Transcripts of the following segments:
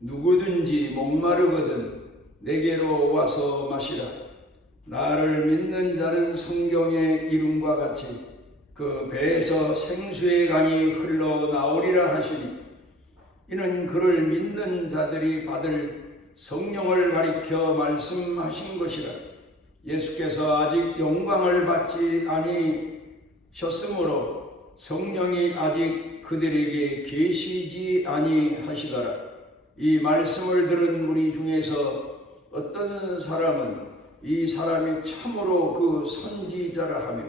누구든지 목마르거든 내게로 와서 마시라. 나를 믿는 자는 성경의 이름과 같이 그 배에서 생수의 강이 흘러나오리라 하시니, 이는 그를 믿는 자들이 받을 성령을 가리켜 말씀하신 것이라. 예수께서 아직 영광을 받지 아니셨으므로 성령이 아직 그들에게 계시지 아니하시더라. 이 말씀을 들은 무리 중에서 어떤 사람은 이 사람이 참으로 그 선지자라 하며,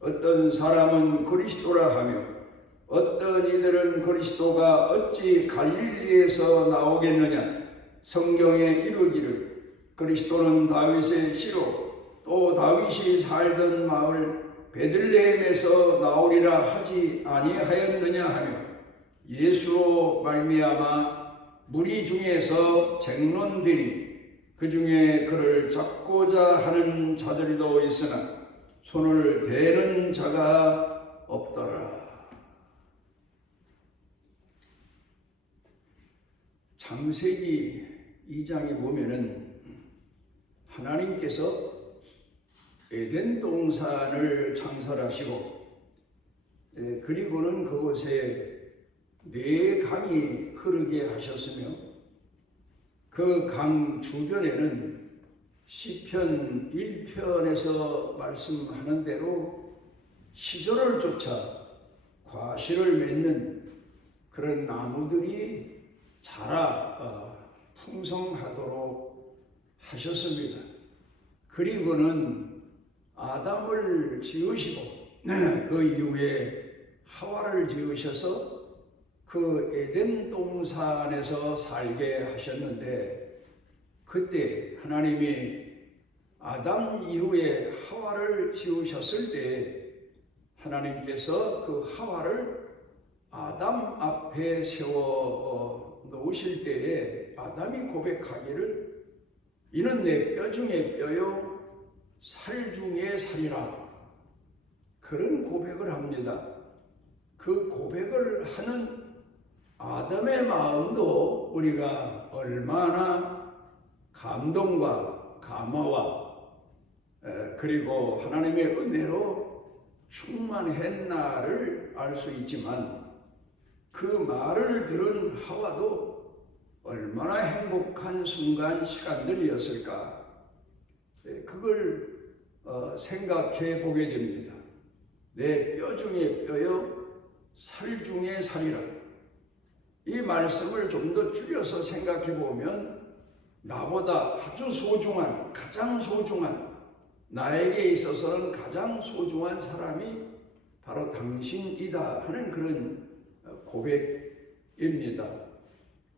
어떤 사람은 그리스도라 하며, 어떤 이들은 그리스도가 어찌 갈릴리에서 나오겠느냐. 성경에 이르기를 그리스도는 다윗의 씨로 또 다윗이 살던 마을 베들레헴에서 나오리라 하지 아니하였느냐 하며, 예수로 말미암아 무리 중에서 쟁론들이 그 중에 그를 잡고자 하는 자들도 있으나 손을 대는 자가 없더라. 창세기 2장에 보면은 하나님께서 에덴 동산을 창설하시고, 그리고는 그곳에 네 강이 흐르게 하셨으며, 그 강 주변에는 시편 1편에서 말씀하는 대로 시절을 쫓아 과실을 맺는 그런 나무들이 자라 풍성하도록 하셨습니다. 그리고는 아담을 지으시고 그 이후에 하와를 지으셔서 그 에덴 동산에서 살게 하셨는데, 그때 하나님이 아담 이후에 하와를 지으셨을 때 하나님께서 그 하와를 아담 앞에 세워 놓으실 때에 아담이 고백하기를 이는 내 뼈 중에 뼈요 살 중에 살이라, 그런 고백을 합니다. 그 고백을 하는 아담의 마음도 우리가 얼마나 감동과 감화와 그리고 하나님의 은혜로 충만했나를 알 수 있지만, 그 말을 들은 하와도 얼마나 행복한 순간 시간들이었을까, 그걸 생각해 보게 됩니다. 내 뼈 중에 뼈요 살 중에 살이라. 이 말씀을 좀 더 줄여서 생각해 보면, 나보다 아주 소중한, 가장 소중한, 나에게 있어서는 가장 소중한 사람이 바로 당신이다 하는 그런 고백입니다.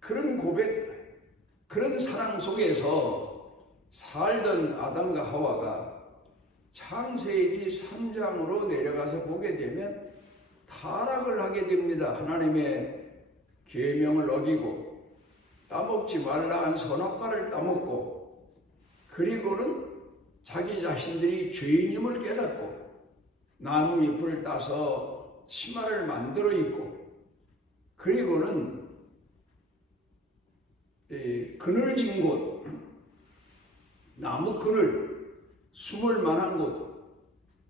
그런 고백, 그런 사랑 속에서 살던 아담과 하와가 창세기 3장으로 내려가서 보게 되면 타락을 하게 됩니다. 하나님의 계명을 어기고 따먹지 말라 한 선악과를 따먹고, 그리고는 자기 자신들이 죄인임을 깨닫고 나무 잎을 따서 치마를 만들어 입고, 그리고는 그늘진 곳, 나무 그늘, 숨을 만한 곳,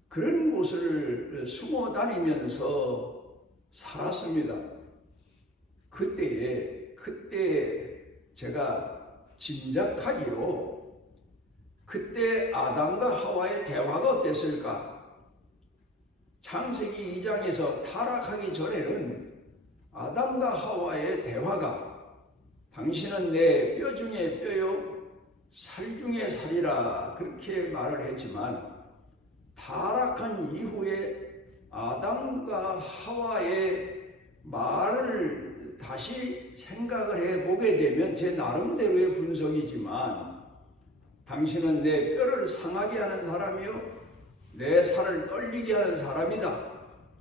그런 곳을 숨어 다니면서 살았습니다. 그때 제가 짐작하기로 그때 아담과 하와의 대화가 어땠을까? 창세기 2장에서 타락하기 전에는 아담과 하와의 대화가 당신은 내 뼈 중에 뼈요 살 중에 살이라 그렇게 말을 했지만, 타락한 이후에 아담과 하와의 말을 다시 생각을 해보게 되면, 제 나름대로의 분석이지만, 당신은 내 뼈를 상하게 하는 사람이요 내 살을 떨리게 하는 사람이다,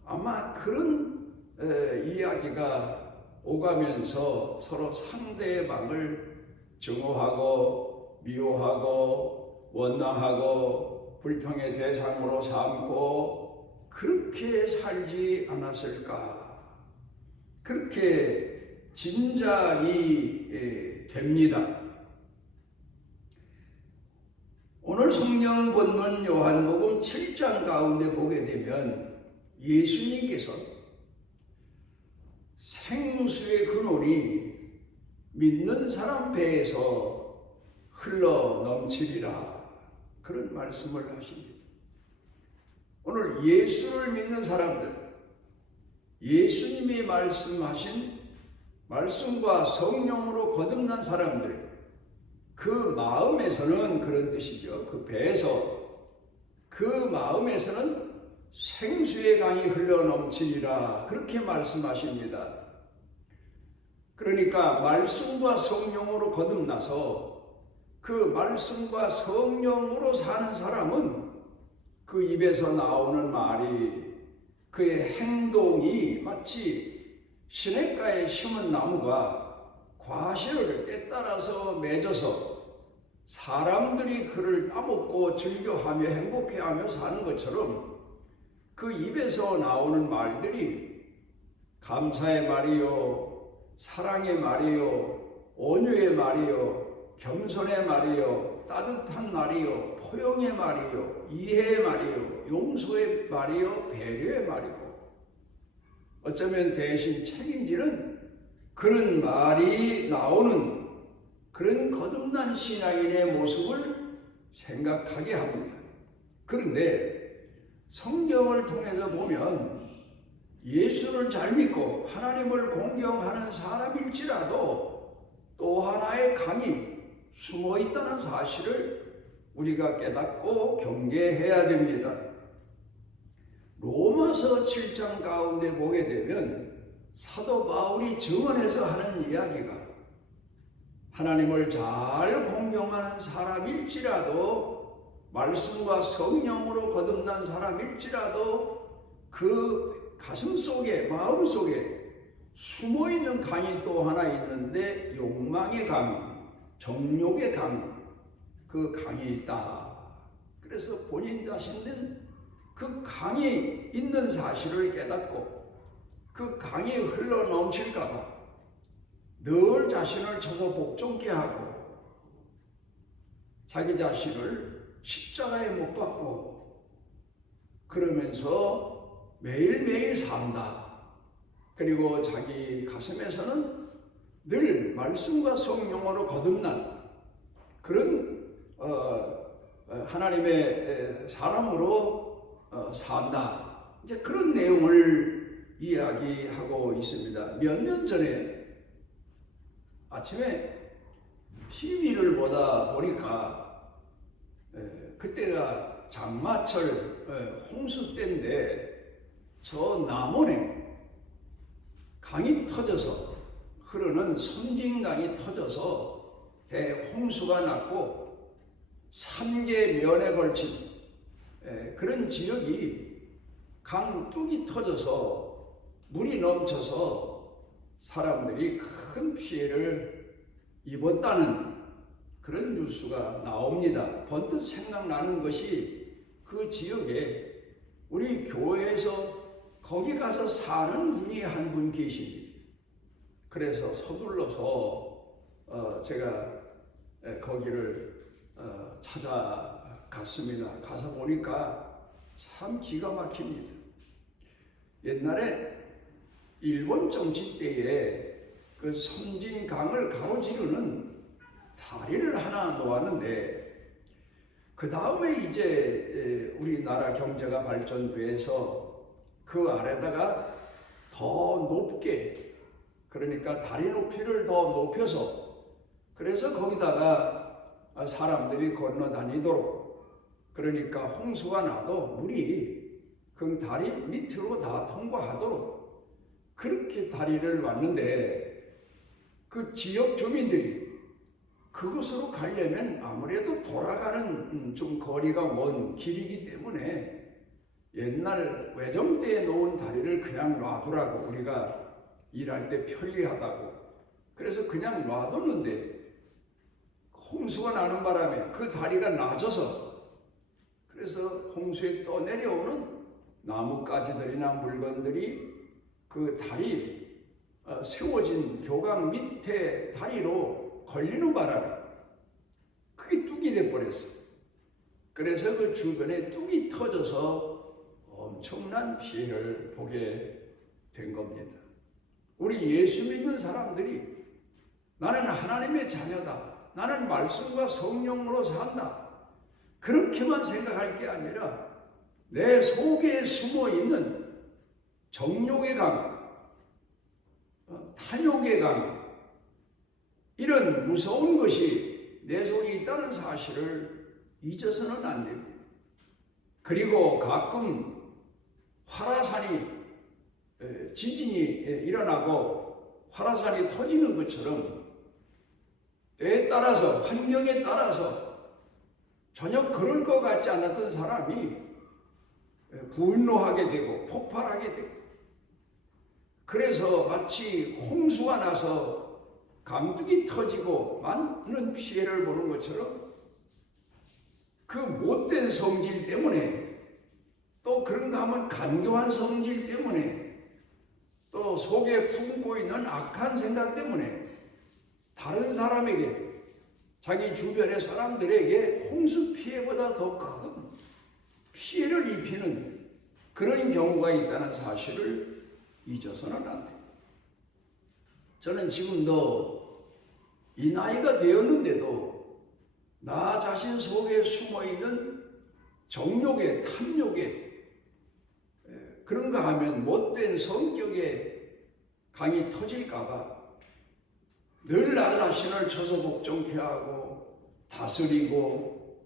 아마 그런 이야기가 오가면서 서로 상대방을 증오하고 미워하고 원망하고 불평의 대상으로 삼고 그렇게 살지 않았을까, 그렇게 짐작이 됩니다. 오늘 성경 본문 요한복음 7장 가운데 보게 되면 예수님께서 생수의 근원이 믿는 사람 배에서 흘러 넘치리라, 그런 말씀을 하십니다. 오늘 예수를 믿는 사람들, 예수님이 말씀하신 말씀과 성령으로 거듭난 사람들, 그 마음에서는, 그런 뜻이죠, 그 배에서, 그 마음에서는 생수의 강이 흘러 넘치리라, 그렇게 말씀하십니다. 그러니까 말씀과 성령으로 거듭나서 그 말씀과 성령으로 사는 사람은 그 입에서 나오는 말이, 그의 행동이 마치 시냇가에 심은 나무가 과실을 때따라서 맺어서 사람들이 그를 따먹고 즐겨하며 행복해하며 사는 것처럼 그 입에서 나오는 말들이 감사의 말이요, 사랑의 말이요, 온유의 말이요, 겸손의 말이요, 따뜻한 말이요, 포용의 말이요, 이해의 말이요, 용서의 말이요, 배려의 말이고, 어쩌면 대신 책임지는 그런 말이 나오는 그런 거듭난 신앙인의 모습을 생각하게 합니다. 그런데 성경을 통해서 보면 예수를 잘 믿고 하나님을 공경하는 사람일지라도 또 하나의 강이 숨어 있다는 사실을 우리가 깨닫고 경계해야 됩니다. 로마서 7장 가운데 보게 되면 사도 바울이 증언해서 하는 이야기가, 하나님을 잘 공경하는 사람일지라도, 말씀과 성령으로 거듭난 사람일지라도 그 가슴 속에, 마음 속에 숨어있는 강이 또 하나 있는데, 욕망의 강, 정욕의 강, 그 강이 있다. 그래서 본인 자신은 그 강이 있는 사실을 깨닫고 그 강이 흘러 넘칠까봐 늘 자신을 쳐서 복종케 하고 자기 자신을 십자가에 못 박고 그러면서 매일매일 산다. 그리고 자기 가슴에서는 늘 말씀과 성령으로 거듭난 그런 하나님의 사람으로 산다. 이제 그런 내용을 이야기하고 있습니다. 몇 년 전에 아침에 TV를 보다 보니까 그때가 장마철 홍수 때인데 저 남원에 강이 터져서 흐르는 섬진강이 터져서 대홍수가 났고 3개 면에 걸친 그런 지역이 강둑이 터져서 물이 넘쳐서 사람들이 큰 피해를 입었다는 그런 뉴스가 나옵니다. 번뜩 생각나는 것이 그 지역에 우리 교회에서 거기 가서 사는 분이 한 분 계십니다. 그래서 서둘러서 제가 거기를 찾아갔습니다. 가서 보니까 참 기가 막힙니다. 옛날에 일본 정치 때에 그 섬진강을 가로지르는 다리를 하나 놓았는데, 그 다음에 이제 우리나라 경제가 발전돼서 그 아래다가 더 높게, 그러니까 다리 높이를 더 높여서, 그래서 거기다가 사람들이 건너 다니도록, 그러니까 홍수가 나도 물이 그 다리 밑으로 다 통과하도록 그렇게 다리를 놨는데, 그 지역 주민들이 그곳으로 가려면 아무래도 돌아가는 좀 거리가 먼 길이기 때문에 옛날 외정 때에 놓은 다리를 그냥 놔두라고, 우리가 일할 때 편리하다고, 그래서 그냥 놔뒀는데 홍수가 나는 바람에 그 다리가 낮아서, 그래서 홍수에 떠내려오는 나뭇가지들이나 물건들이 그 다리 세워진 교각 밑에 다리로 걸리는 바람에 그게 뚝이 돼버렸어요. 그래서 그 주변에 뚝이 터져서 엄청난 피해를 보게 된 겁니다. 우리 예수 믿는 사람들이 나는 하나님의 자녀다, 나는 말씀과 성령으로 산다, 그렇게만 생각할 게 아니라 내 속에 숨어있는 정욕의 강, 탐욕의 강, 이런 무서운 것이 내 속에 있다는 사실을 잊어서는 안 됩니다. 그리고 가끔 화라산이 지진이 일어나고 화라산이 터지는 것처럼 때에 따라서 환경에 따라서 전혀 그럴 것 같지 않았던 사람이 분노하게 되고 폭발하게 되고, 그래서 마치 홍수가 나서 강둑이 터지고 많은 피해를 보는 것처럼 그 못된 성질 때문에, 또 그런가 하면 간교한 성질 때문에, 또 속에 품고 있는 악한 생각 때문에 다른 사람에게, 자기 주변의 사람들에게 홍수 피해보다 더 큰 피해를 입히는 그런 경우가 있다는 사실을 잊어서는 안 됩니다. 저는 지금도 이 나이가 되었는데도 나 자신 속에 숨어있는 정욕에, 탐욕에, 그런가 하면 못된 성격에 강이 터질까봐 늘 나 자신을 쳐서 복종케 하고 다스리고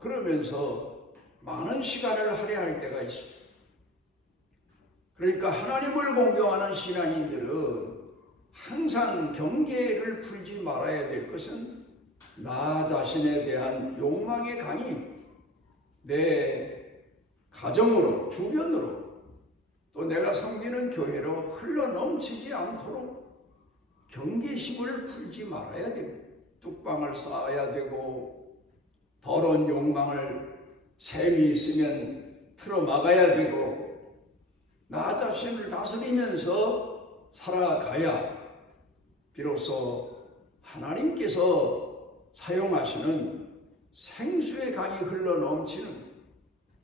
그러면서 많은 시간을 할애할 때가 있습니다. 그러니까 하나님을 공경하는 신앙인들은 항상 경계를 풀지 말아야 될 것은 나 자신에 대한 욕망의 강이 내 가정으로, 주변으로, 또 내가 섬기는 교회로 흘러넘치지 않도록 경계심을 풀지 말아야 됩니다. 뚝방을 쌓아야 되고, 더러운 욕망을 샘이 있으면 틀어막아야 되고, 나 자신을 다스리면서 살아가야 비로소 하나님께서 사용하시는 생수의 강이 흘러넘치는,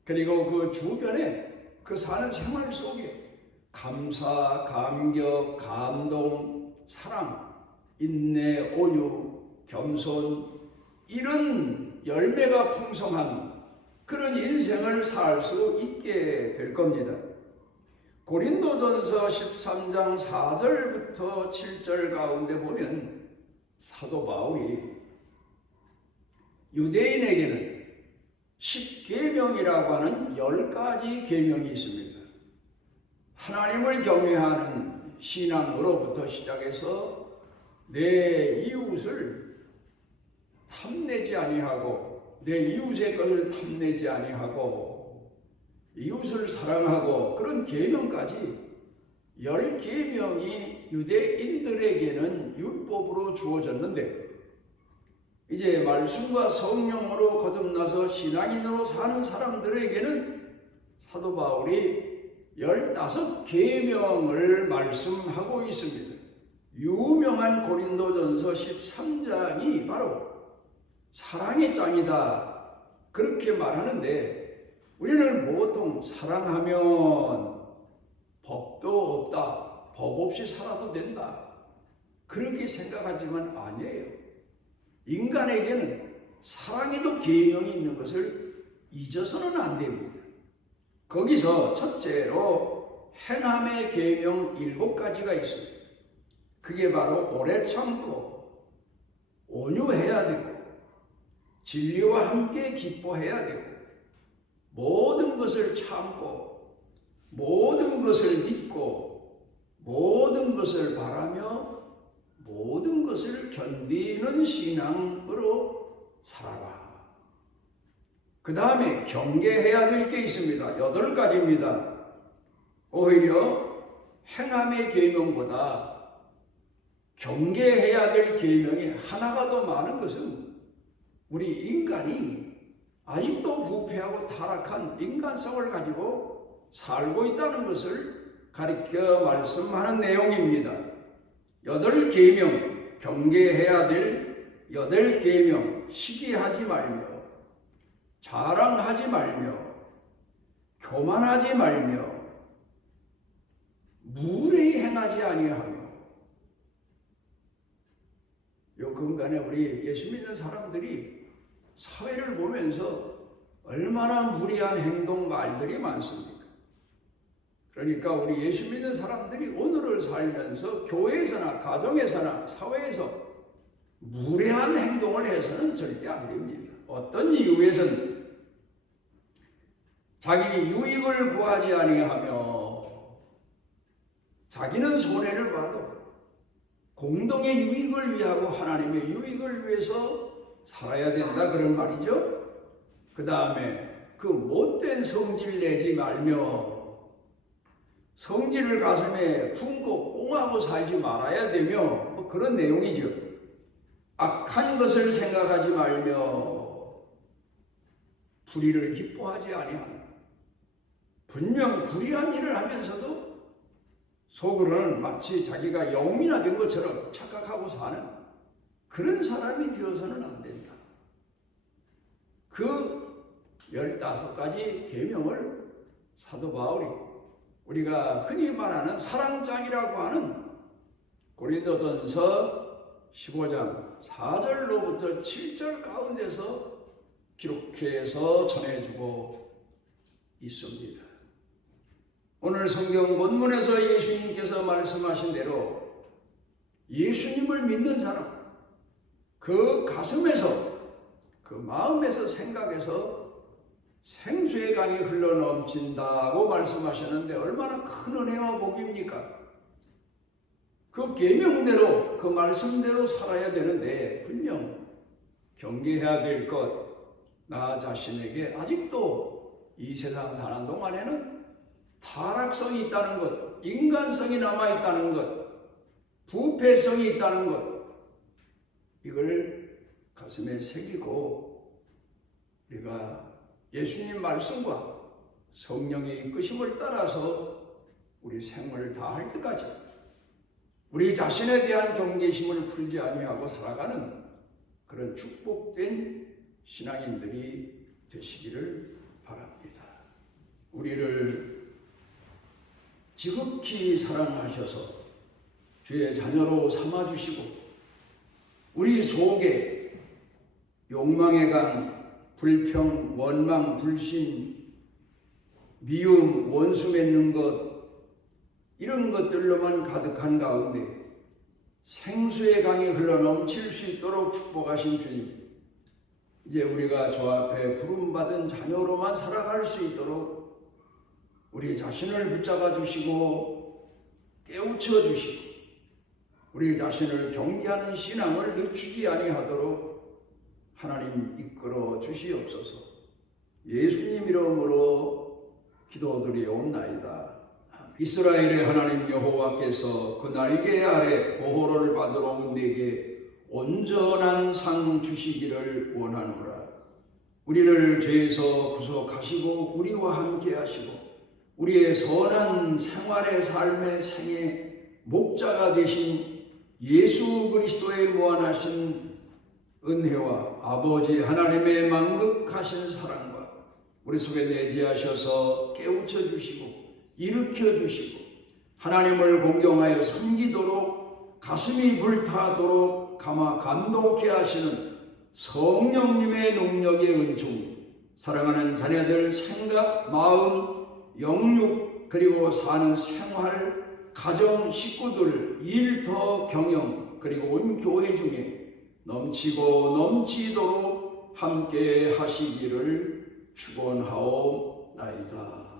그리고 그 주변에 그 사는 생활 속에 감사, 감격, 감동, 사랑, 인내, 온유, 겸손, 이런 열매가 풍성한 그런 인생을 살 수 있게 될 겁니다. 고린도전서 13장 4절부터 7절 가운데 보면 사도 바울이 유대인에게는 10계명이라고 하는 10가지 계명이 있습니다. 하나님을 경외하는 신앙으로부터 시작해서 내 이웃을 탐내지 아니하고, 내 이웃의 것을 탐내지 아니하고, 이웃을 사랑하고, 그런 계명까지 10계명이 유대인들에게는 율법으로 주어졌는데, 이제 말씀과 성령으로 거듭나서 신앙인으로 사는 사람들에게는 사도 바울이 15계명을 말씀하고 있습니다. 유명한 고린도전서 13장이 바로 사랑의 장이다, 그렇게 말하는데, 우리는 보통 사랑하면 법도 없다, 법 없이 살아도 된다, 그렇게 생각하지만 아니에요. 인간에게는 사랑에도 계명이 있는 것을 잊어서는 안 됩니다. 거기서 첫째로 행함의 계명 7가지가 있습니다. 그게 바로 오래 참고 온유해야 되고, 진리와 함께 기뻐해야 되고, 모든 것을 참고, 모든 것을 믿고, 모든 것을 바라며, 모든 것을 견디는 신앙으로 살아라. 그 다음에 경계해야 될 게 있습니다. 8가지입니다. 오히려 행함의 계명보다 경계해야 될 계명이 하나가 더 많은 것은 우리 인간이 아직도 부패하고 타락한 인간성을 가지고 살고 있다는 것을 가리켜 말씀하는 내용입니다. 8계명, 경계해야 될 8계명, 시기하지 말며 자랑하지 말며 교만하지 말며 무례히 행하지 아니하며. 요 근간에 우리 예수 믿는 사람들이 사회를 보면서 얼마나 무리한 행동 말들이 많습니까? 그러니까 우리 예수 믿는 사람들이 오늘을 살면서 교회에서나 가정에서나 사회에서 무례한 행동을 해서는 절대 안 됩니다. 어떤 이유에서는 자기 유익을 구하지 아니하며 자기는 손해를 봐도 공동의 유익을 위하고 하나님의 유익을 위해서 살아야 된다, 그런 말이죠. 그 다음에 그 못된 성질 내지 말며 성질을 가슴에 품고 꽁하고 살지 말아야 되며, 뭐 그런 내용이죠. 악한 것을 생각하지 말며 불의를 기뻐하지 아니하며. 분명 불의한 일을 하면서도 속으로는 마치 자기가 영웅이나 된 것처럼 착각하고 사는 그런 사람이 되어서는 안 된다. 그 15가지 계명을 사도 바울이 우리가 흔히 말하는 사랑장이라고 하는 고린도전서 15장 4절로부터 7절 가운데서 기록해서 전해주고 있습니다. 오늘 성경 본문에서 예수님께서 말씀하신 대로 예수님을 믿는 사람, 그 가슴에서, 그 마음에서, 생각에서 생수의 강이 흘러넘친다고 말씀하셨는데 얼마나 큰 은혜와 복입니까? 그 계명대로, 그 말씀대로 살아야 되는데 분명 경계해야 될 것, 나 자신에게 아직도 이 세상 사는 동안에는 타락성이 있다는 것, 인간성이 남아있다는 것, 부패성이 있다는 것, 이걸 가슴에 새기고 우리가 예수님 말씀과 성령의 이끄심을 따라서 우리 생을 다할 때까지 우리 자신에 대한 경계심을 풀지 아니하고 살아가는 그런 축복된 신앙인들이 되시기를 바랍니다. 우리를 지극히 사랑하셔서 주의 자녀로 삼아주시고 우리 속에 욕망의 강, 불평, 원망, 불신, 미움, 원수 맺는 것, 이런 것들로만 가득한 가운데 생수의 강이 흘러넘칠 수 있도록 축복하신 주님, 이제 우리가 주 앞에 부름받은 자녀로만 살아갈 수 있도록 우리 자신을 붙잡아 주시고 깨우쳐 주시고 우리 자신을 경계하는 신앙을 늦추지 아니하도록 하나님 이끌어 주시옵소서. 예수님 이름으로 기도드리옵나이다. 이스라엘의 하나님 여호와께서 그 날개 아래 보호를 받으러 온 내게 온전한 상 주시기를 원하노라. 우리를 죄에서 구속하시고 우리와 함께 하시고 우리의 선한 생활의 삶의 생의 목자가 되신 예수 그리스도의 무한하신 은혜와 아버지 하나님의 만극하신 사랑과 우리 속에 내재하셔서 깨우쳐 주시고 일으켜 주시고 하나님을 공경하여 섬기도록 가슴이 불타도록 감화 감동케 하시는 성령님의 능력의 은총이 사랑하는 자녀들 생각, 마음, 영육 그리고 사는 생활, 가정, 식구들, 일터, 경영 그리고 온 교회 중에 넘치고 넘치도록 함께 하시기를 축원하옵나이다.